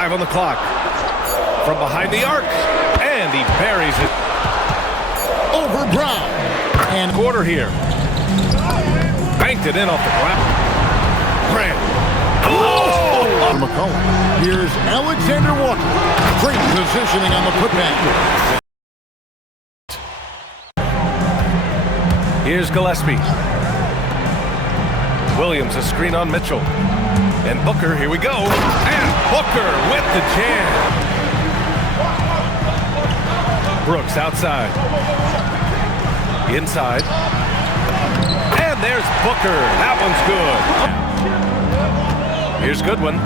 5 on the clock. From behind the arc. And he buries it. Over Brown. And quarter here. Banked it in off the ground. Grant. Oh! McCollum. Here's Alexander Walker. Great positioning on the putback. Here's Gillespie. Williams, a screen on Mitchell. And Booker, here we go. And Booker with the jam. Brooks outside. Inside. And there's Booker. That one's good. Here's Goodwin.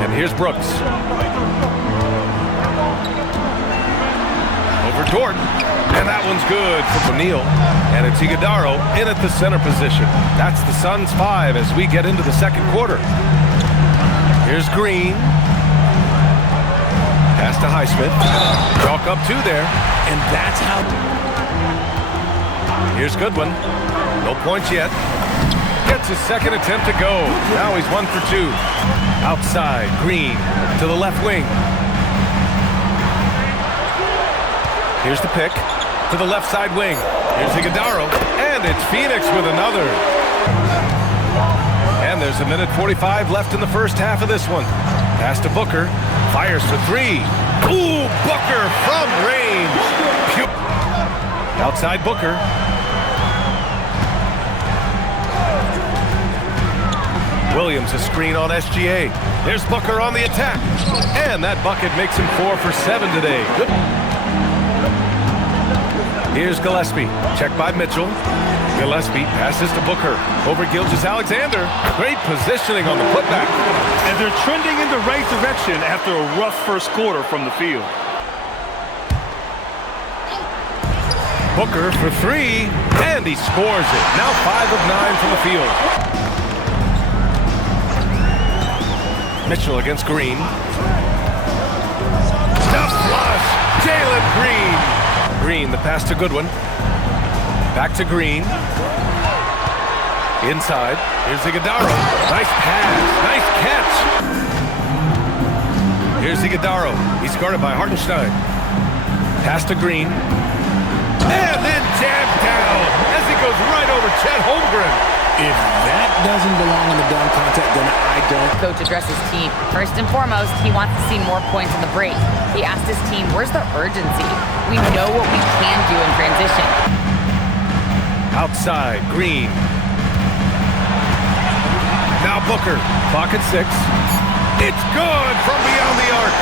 And here's Brooks. Over Dort. And that one's good for O'Neal. And it's Iguodaro in at the center position. That's the Suns' 5 as we get into the second quarter. Here's Green. Pass to Highsmith. Chalk up 2 there. And that's how. Here's Goodwin. No points yet. Gets his second attempt to go. Now he's 1 for 2. Outside, Green to the left wing. Here's the pick to the left side wing. Here's Iguodaro. And it's Phoenix with another. And there's 1:45 left in the first half of this one. Pass to Booker. Fires for 3. Ooh, Booker from range. Outside Booker. Williams, a screen on SGA. There's Booker on the attack. And that bucket makes him 4 for 7 today. Good. Here's Gillespie. Check by Mitchell. Gillespie passes to Booker. Over Gilgeous-Alexander. Great positioning on the putback. And they're trending in the right direction after a rough first quarter from the field. Booker for 3. And he scores it. Now 5 of 9 from the field. Mitchell against Green. Stuff flush. Jalen Green. Green, the pass to Goodwin. Back to Green. Inside. Here's Iguodaro. Nice pass. Nice catch. Here's Iguodaro. He's guarded by Hartenstein. Pass to Green. And then jabbed down as he goes right over Chet Holmgren. If that doesn't belong in the dunk contest, then I don't. Coach addresses team. First and foremost, he wants to see more points in the break. He asked his team, where's the urgency? We know what we can do in transition. Outside, Green. Now Booker, clock at 6. It's good from beyond the arc.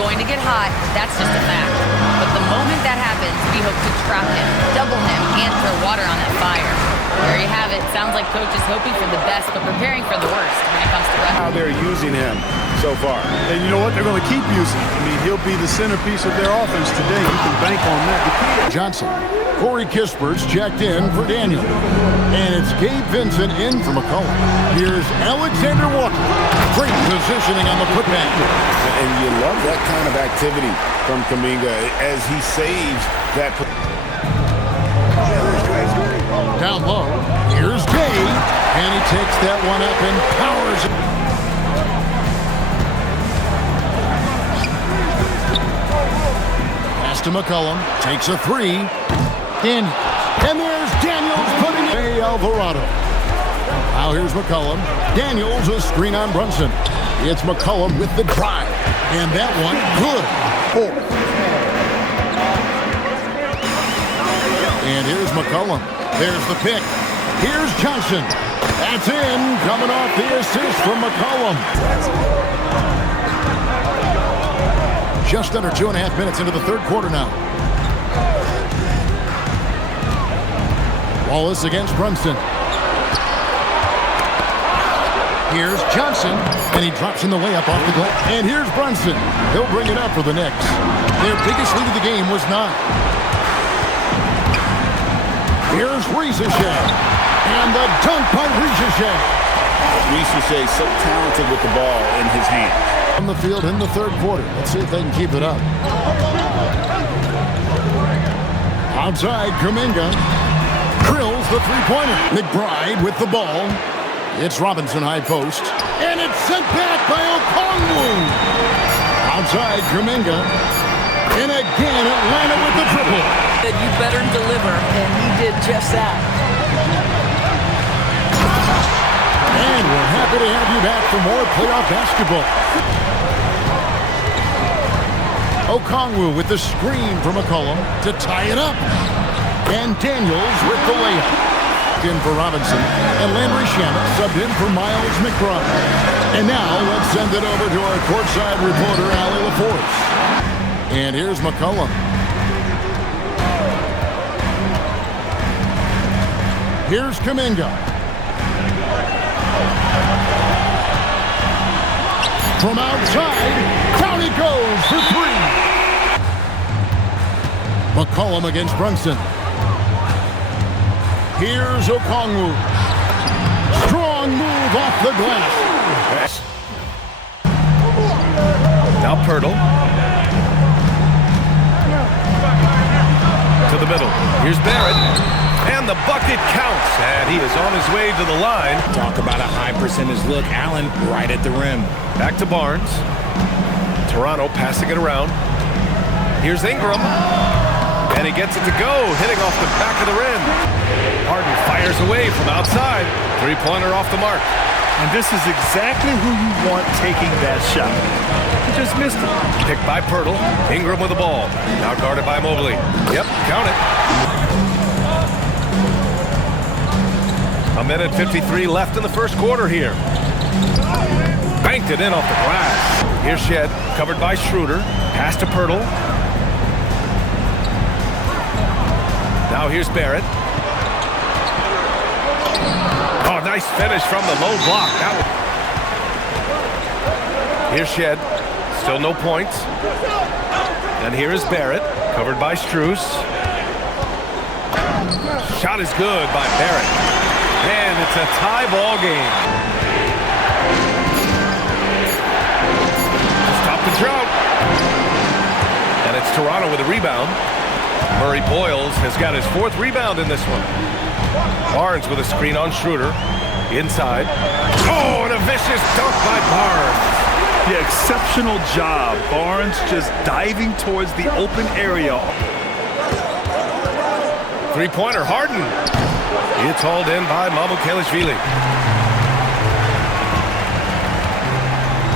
Going to get hot, that's just a fact. But the moment that happens, we hope to trap him, double him, and throw water on that fire. There you have it. Sounds like Coach is hoping for the best, but preparing for the worst when it comes to running. How they're using him so far. And you know what? They're going to keep using him. I mean, he'll be the centerpiece of their offense today. You can bank on that. Johnson. Corey Kispert's checked in for Daniel. And it's Gabe Vincent in for McCollum. Here's Alexander Walker. Great positioning on the putback. And you love that kind of activity from Kuminga as he saves that. Down low. Here's Gay. And he takes that one up and powers it. Pass to McCollum. Takes a 3. And there's Daniels putting it. Alvarado. Now here's McCollum. Daniels a screen on Brunson. It's McCollum with the drive. And that one good. 4. And here's McCollum. There's the pick. Here's Johnson. That's in. Coming off the assist from McCollum. Just under 2.5 minutes into the third quarter now. Wallace against Brunson. Here's Johnson, and he drops in the layup off the glass. And here's Brunson. He'll bring it up for the Knicks. Their biggest lead of the game was 9. Here's Ricochet. And the dunk by Ricochet. Ricochet so talented with the ball in his hand. On the field in the third quarter. Let's see if they can keep it up. Outside, Kuminga. Drills the three-pointer. McBride with the ball. It's Robinson high post. And it's sent back by Okongwu. Outside Kuminga. And again, Atlanta with the triple. You better deliver, and he did just that. And we're happy to have you back for more playoff basketball. Okongwu with the screen from McCollum to tie it up. And Daniels with the layup. In for Robinson. And Landry Shamet subbed in for Miles McBride. And now let's send it over to our courtside reporter, Allie LaForce. And here's McCollum. Here's Kuminga. From outside, down he goes for three. McCollum against Brunson. Here's Okongwu. Strong move off the glass. Now Pirtle. To the middle. Here's Barrett. And the bucket counts. And he is on his way to the line. Talk about a high percentage look. Allen right at the rim. Back to Barnes. Toronto passing it around. Here's Ingram. And he gets it to go, hitting off the back of the rim. Harden fires away from outside. Three-pointer off the mark. And this is exactly who you want taking that shot. He just missed it. Picked by Pirtle. Ingram with the ball. Now guarded by Mobley. Yep, count it. A minute 53 left in the first quarter here. Banked it in off the glass. Here's Shed, covered by Schroeder. Pass to Pirtle. Now here's Barrett. Oh, nice finish from the low block. Here's Shed. Still no points. And here is Barrett, covered by Strus. Shot is good by Barrett. And it's a tie ball game. Stop the drought. And it's Toronto with a rebound. Murray Boyles has got his fourth rebound in this one. Barnes with a screen on Schroeder. Inside. Oh, and a vicious dunk by Barnes. Yeah, exceptional job. Barnes just diving towards the open area. Three-pointer, Harden. It's hauled in by Mamukelashvili.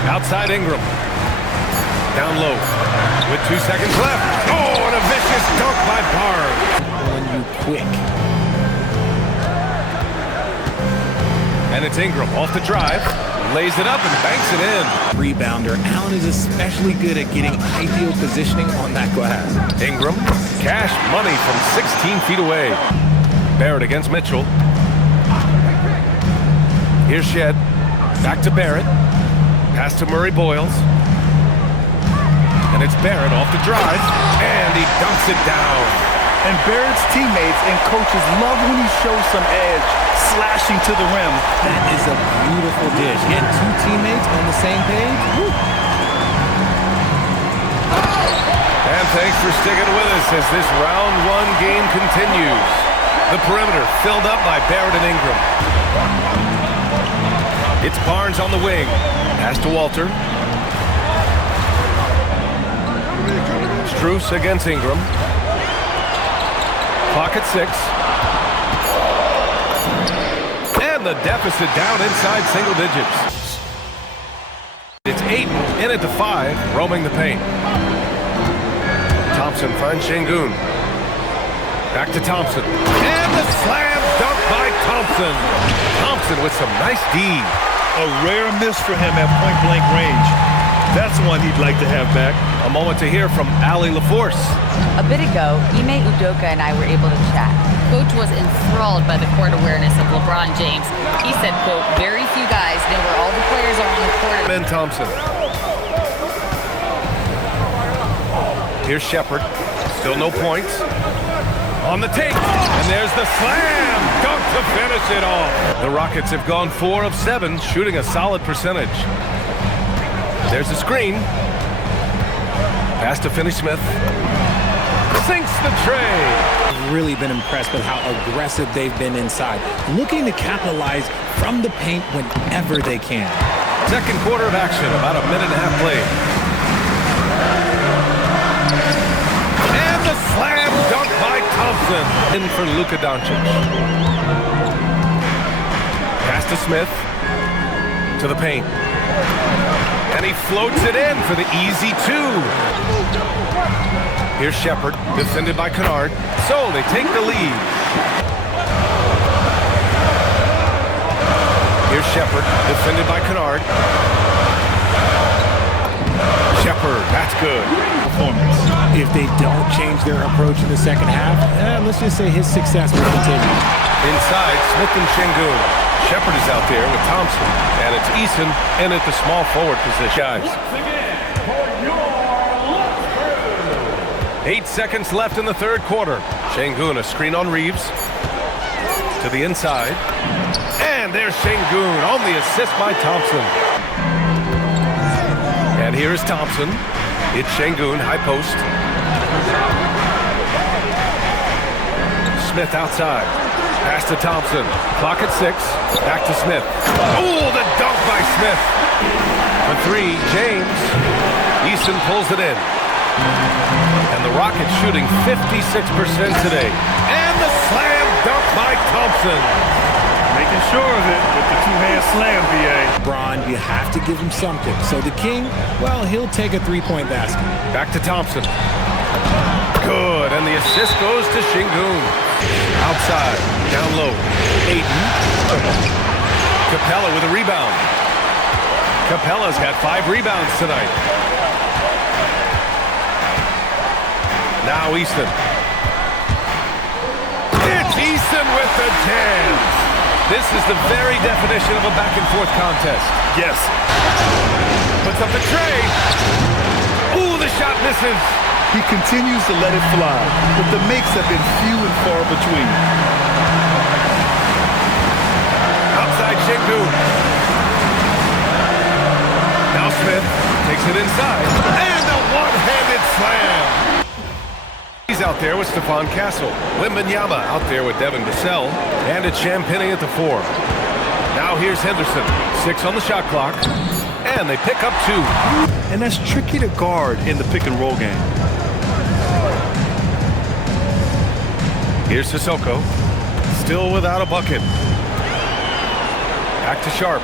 Outside Ingram. Down low. With 2 seconds left. Oh, and a vicious dunk by Barnes. On you quick. And it's Ingram off the drive. Lays it up and banks it in. Rebounder. Allen is especially good at getting ideal positioning on that glass. Ingram, cash money from 16 feet away. Barrett against Mitchell. Here's Shed. Back to Barrett. Pass to Murray Boyles. And it's Barrett off the drive. And he dunks it down. And Barrett's teammates and coaches love when he shows some edge, slashing to the rim. That is a beautiful dish. Get two teammates on the same page. Woo. And thanks for sticking with us as this round one game continues. The perimeter filled up by Barrett and Ingram. It's Barnes on the wing. Pass to Walter. Strus against Ingram. Clock at 6. And the deficit down inside single digits. It's 8, in it to 5, roaming the paint. Thompson finds Şengün. Back to Thompson. And the slam dunk by Thompson. Thompson with some nice D. A rare miss for him at point-blank range. That's one he'd like to have back. A moment to hear from Allie LaForce. A bit ago, Ime Udoka and I were able to chat. Coach was enthralled by the court awareness of LeBron James. He said, quote, very few guys know where all the players are on the court. Ben Thompson. Here's Shepard. Still no points. On the take. And there's the slam. Dunk to finish it off. The Rockets have gone 4 of 7, shooting a solid percentage. There's a screen. Pass to Finney-Smith. Sinks the tray. really been impressed with how aggressive they've been inside, looking to capitalize from the paint whenever they can. Second quarter of action, about a minute and a half played. And the slam dunk by Thompson. In for Luka Doncic. Pass to Smith. To the paint. And he floats it in for the easy two. Here's Shepherd, defended by Kennard. So they take the lead. Here's Shepherd, defended by Kennard. Shepherd, that's good. Performance. If they don't change their approach in the second half, let's just say his success will continue. Inside, Smith and Şengün. Shepherd is out there with Thompson. And it's Eason in at the small forward position. Guys. 8 seconds left in the third quarter. Şengün, a screen on Reeves. To the inside. And there's Şengün on the assist by Thompson. And here is Thompson. It's Şengün, high post. Smith outside. Pass to Thompson. Clock at 6. Back to Smith. Oh, the dunk by Smith. For three, James. Eason pulls it in. And the Rockets shooting 56% today. And the slam dunk by Thompson. Making sure of it with the two-hand slam, BA. LeBron, you have to give him something. So the King, well, he'll take a three-point basket. Back to Thompson. Good, and the assist goes to Şengün. Outside, down low. Ayton. Capella with a rebound. Capella's got 5 rebounds tonight. Now Easton. It's Easton with the jam. This is the very definition of a back-and-forth contest. Yes. Puts up the tray. Ooh, the shot misses. He continues to let it fly, but the makes have been few and far between. Outside Şengün. Now Smith takes it inside. And a one-handed slam. He's out there with Stephon Castle. Wembanyama out there with Devin Vassell. And it's Champagnie at the 4. Now here's Henderson. 6 on the shot clock. And they pick up 2. And that's tricky to guard in the pick-and-roll game. Here's Sissoko. Still without a bucket. Back to Sharp.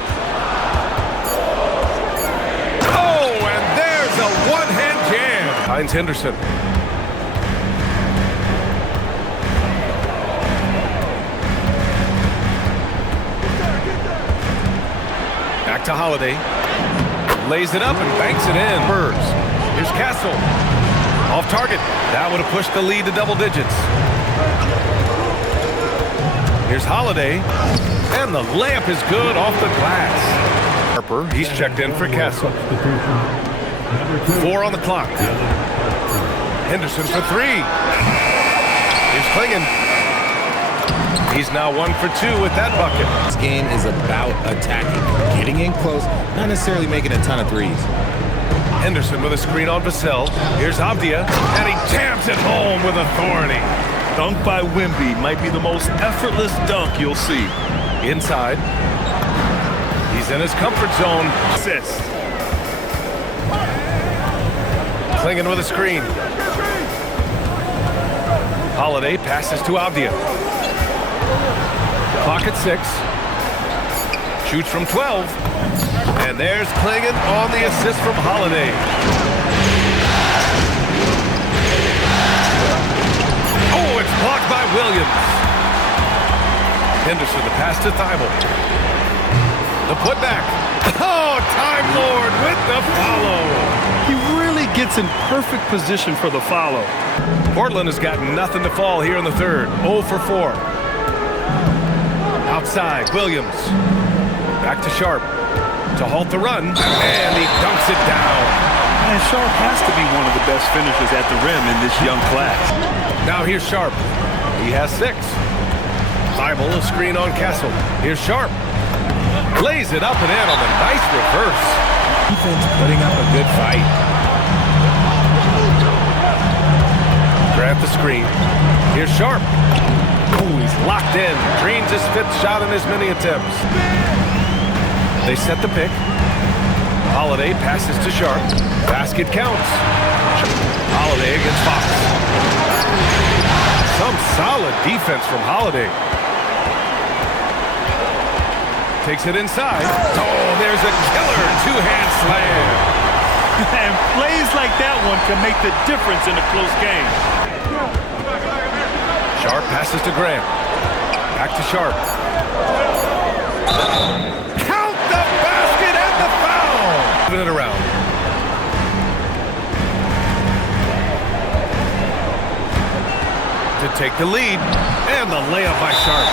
Oh, and there's a one-hand jam. Finds Henderson. Back to Holiday. Lays it up and banks it in. Spurs. Here's Castle. Off target. That would have pushed the lead to double digits. Here's Holiday. And the layup is good off the glass. Harper, he's checked in for Castle. 4 on the clock. Henderson for 3. Here's Klingon. He's now 1 for 2 with that bucket. This game is about attacking, getting in close, not necessarily making a ton of threes. Henderson with a screen on Vassell. Here's Avdia, and he jams it home with authority. Dunk by Wemby might be the most effortless dunk you'll see. Inside. He's in his comfort zone. Assist. Klingon with a screen. Holiday passes to Avdia. Clock at 6. Shoots from 12. And there's Klingon on the assist from Holiday. Oh, it's blocked by Williams. Henderson, the pass to Thibault. The putback. Oh, Time Lord with the follow. He really gets in perfect position for the follow. Portland has got nothing to fall here in the third. 0 for 4. Outside, Williams. Back to Sharp. To halt the run. And he dunks it down. And Sharp has to be one of the best finishers at the rim in this young class. Now here's Sharp. He has 6. Thibault, a screen on Castle. Here's Sharp. Lays it up and in on the nice reverse. Defense putting up a good fight. Grant the screen. Here's Sharp. Oh, he's locked in. Drains his 5th shot in as many attempts. They set the pick. Holiday passes to Sharp. Basket counts. Holiday against Fox. Some solid defense from Holiday. Takes it inside. Oh, there's a killer 2-hand slam. And plays like that one can make the difference in a close game. Sharp passes to Grant. Back to Sharp. Count the basket and the foul. Moving it around. To take the lead. And the layup by Sharp.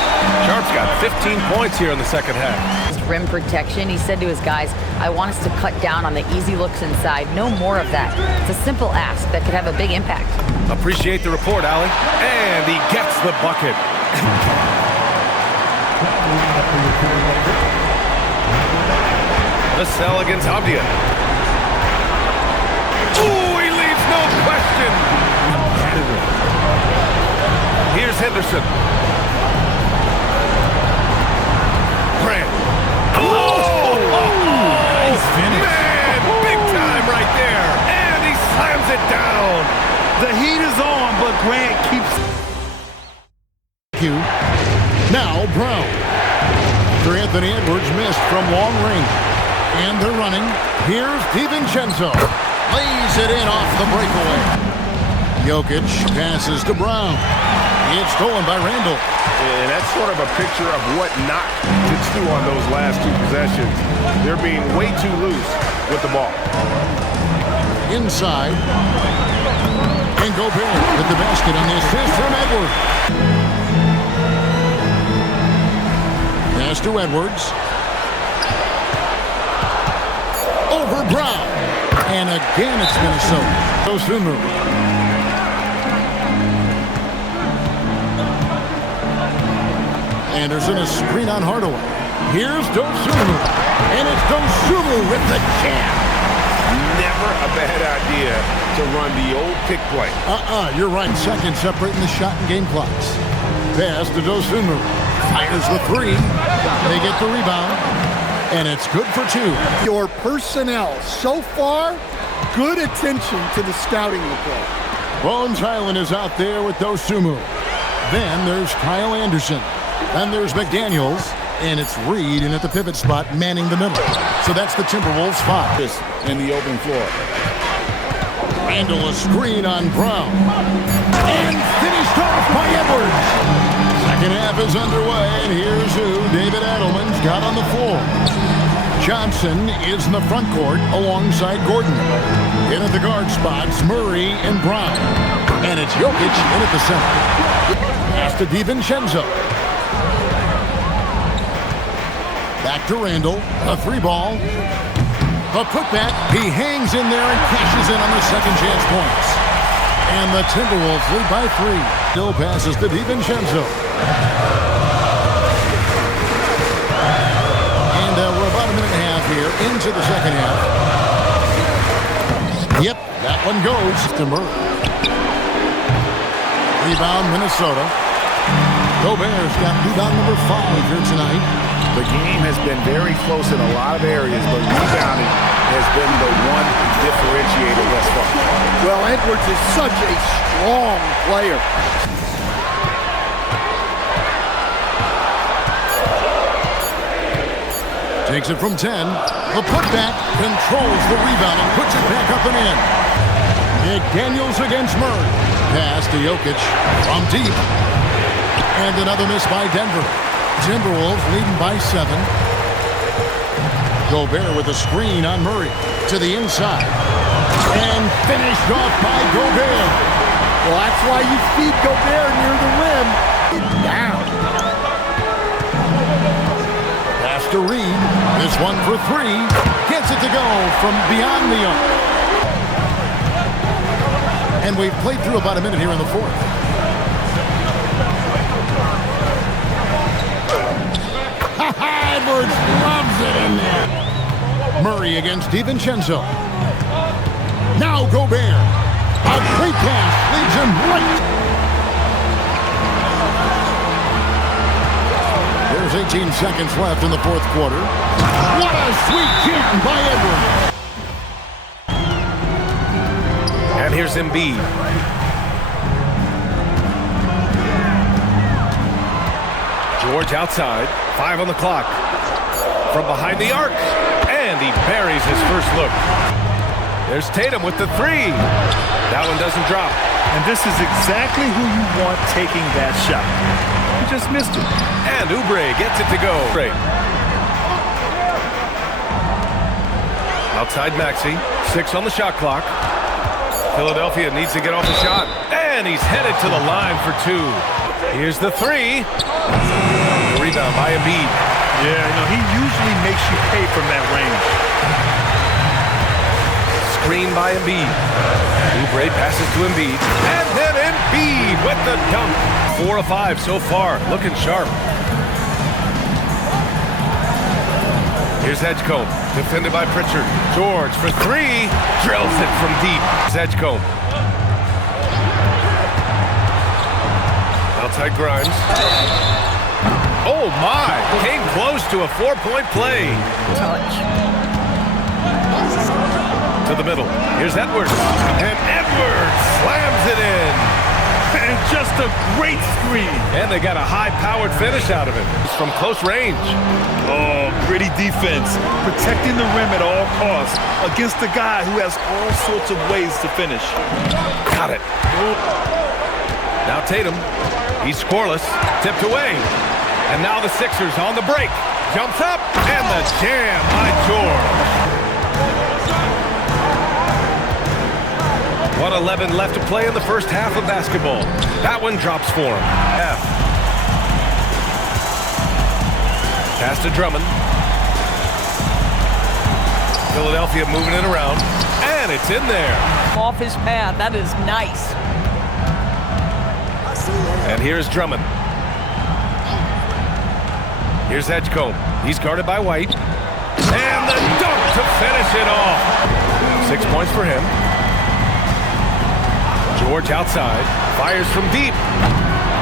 Sharp's got 15 points here in the second half. Rim protection. He said to his guys, I want us to cut down on the easy looks inside. No more of that. It's a simple ask that could have a big impact. Appreciate the report, Allie. And he gets the bucket. The sell against Abdia. Ooh, he leaves no question. Here's Henderson. Grant. Oh! Nice finish. Man, big time right there. And he slams it down. The heat is on, but Grant keeps... Now Brown. After Anthony Edwards missed from long range. And they're running. Here's DiVincenzo. Lays it in off the breakaway. Jokic passes to Brown. It's stolen by Randall. And that's sort of a picture of what not to do on those last 2 possessions. They're being way too loose with the ball. Inside. And Gobert with the basket on the assist from Edwards. Pass to Edwards. Over Brown. And again it's Minnesota. Dosunmu. Anderson, a screen on Hardaway. Here's Dosunmu. And it's Dosunmu with the jam. Never a bad idea to run the old pick play. You're right. Seconds separating the shot and game clocks. Pass to Dosunmu. Fires the 3. They get the rebound. And it's good for 2. Your personnel so far, good attention to the scouting report. Bones Highland is out there with Dosunmu. Then there's Kyle Anderson. Then there's McDaniels. And it's Reed in at the pivot spot, manning the middle. So that's the Timberwolves 5. In the open floor. Randall, a screen on Brown. And finished off by Edwards. Second half is underway, and here's who David Adelman's got on the floor. Johnson is in the front court alongside Gordon. In at the guard spots, Murray and Brown. And it's Jokic in at the center. Pass to DiVincenzo. Back to Randall. A 3-ball. A putback. He hangs in there and cashes in on the second chance points. And the Timberwolves lead by 3. Still passes to DiVincenzo. And we're about a minute and a half here into the second half. Yep, that one goes to Murray. Rebound, Minnesota. Gobert's got rebound number 5 here tonight. The game has been very close in a lot of areas, but rebounding has been the one differentiator thus far. Well, Edwards is such a strong player. Takes it from 10. The putback controls the rebound and puts it back up and in. McDaniels against Murray. Pass to Jokic from deep. And another miss by Denver. Timberwolves leading by 7. Gobert with a screen on Murray to the inside. And finished off by Gobert. Well, that's why you feed Gobert near the rim. Down. Pass to Reed. This one for 3. Gets it to go from beyond the arc. And we've played through about a minute here in the 4th. Edwards loves it in there. Murray against DiVincenzo. Now Gobert. A great pass leads him right. There's 18 seconds left in the fourth quarter. What a sweet jam by Edwards. And here's Embiid. George outside. 5 on the clock. From behind the arc. And he buries his first look. There's Tatum with the three. That one doesn't drop. And this is exactly who you want taking that shot. He just missed it. And Oubre gets it to go. Outside Maxey. 6 on the shot clock. Philadelphia needs to get off the shot. And he's headed to the line for 2. Here's the three. The rebound by Embiid. Yeah, he usually makes you pay from that range. Screen by Embiid. Oubre passes to Embiid. And then Embiid with the dunk. 4 of 5 so far. Looking sharp. Here's Edgecombe. Defended by Pritchard. George for 3. Drills it from deep. Here's Edgecombe. Outside Grimes. Oh my! Came close to a 4-point play. Touch. To the middle. Here's Edwards. And Edwards slams it in. And just a great screen. And they got a high-powered finish out of it. It's from close range. Oh, gritty defense. Protecting the rim at all costs against a guy who has all sorts of ways to finish. Got it. Now Tatum. He's scoreless. Tipped away. And now the Sixers on the break. Jumps up. And the jam by George. 1:11 left to play in the first half of basketball. That one drops for him. Pass to Drummond. Philadelphia moving it around. And it's in there. Off his pad. That is nice. And here's Drummond. Here's Edgecombe. He's guarded by White. And the dunk to finish it off. 6 points for him. George outside. Fires from deep.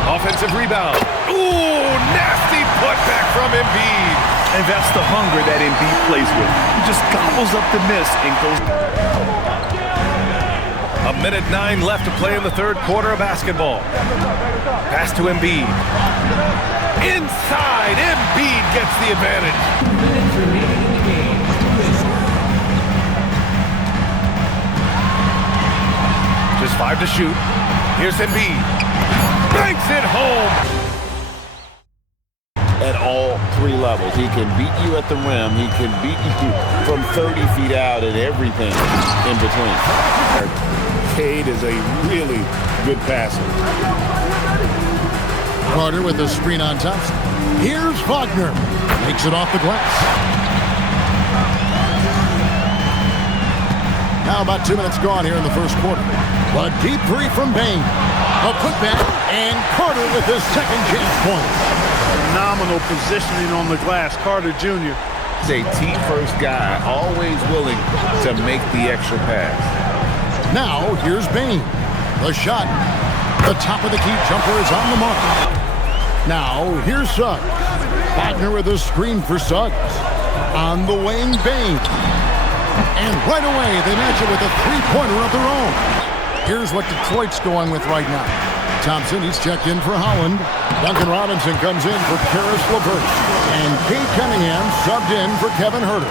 Offensive rebound. Ooh, nasty putback from Embiid. And that's the hunger that Embiid plays with. He just gobbles up the miss and goes. 1:09 left to play in the third quarter of basketball. Pass to Embiid. Inside, Embiid gets the advantage. Just 5 to shoot. Here's Embiid. Banks it home. At all 3 levels. He can beat you at the rim. He can beat you from 30 feet out and everything in between. Cade is a really good passer. Carter with the screen on Thompson. Here's Wagner. Makes it off the glass. Now about 2 minutes gone here in the first quarter. A deep three from Bain. A putback, and Carter with his second chance point. Phenomenal positioning on the glass. Carter Jr. He's a team-first guy, always willing to make the extra pass. Now, here's Bain. The shot. The top of the key jumper is on the mark. Now, here's Suggs. Wagner with a screen for Suggs. On the wing, Bain. And right away, they match it with a three-pointer of their own. Here's what Detroit's going with right now. Thompson, he's checked in for Holland. Duncan Robinson comes in for Karis LeVert. And Kate Cunningham subbed in for Kevin Huerter.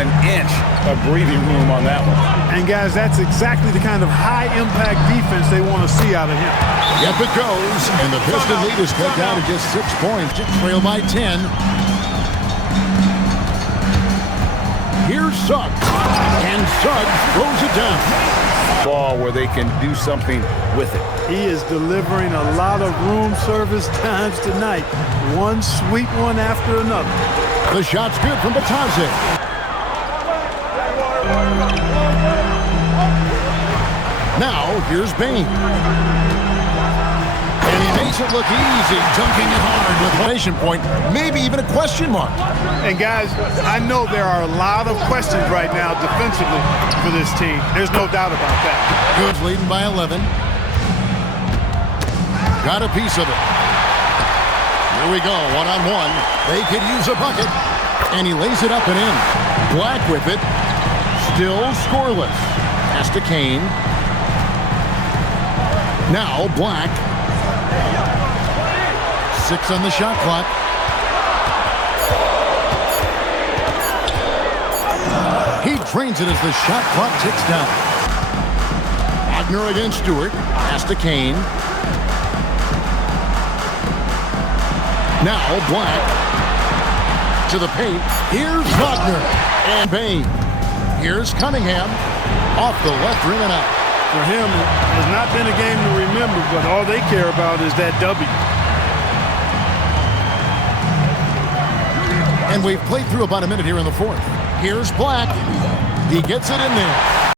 An inch of breathing room on that one. And guys, that's exactly the kind of high-impact defense they want to see out of him. Yep, it goes. And the Piston lead is cut down to just 6 points. Trail by 10. Here's Suggs. And Suggs throws it down. Ball where they can do something with it. He is delivering a lot of room service times tonight. One sweet one after another. The shot's good from Batadze. Now, here's Bain. And he makes makes it look easy, dunking it hard with a exclamation point, maybe even a question mark. And guys, I know there are a lot of questions right now defensively for this team. There's no doubt about that. Goods leading by 11. Got a piece of it. Here we go, one-on-one. They could use a bucket. And he lays it up and in. Black with it. Still scoreless. Pass to Kane. Now Black. 6 on the shot clock. He drains it as the shot clock ticks down. Wagner against Stewart. Pass to Kane. Now Black. To the paint. Here's Wagner. And Bain. Here's Cunningham. Off the left rim and out. For him, it has not been a game to remember, but all they care about is that W. And we've played through about a minute here in the fourth. Here's Black. He gets it in there.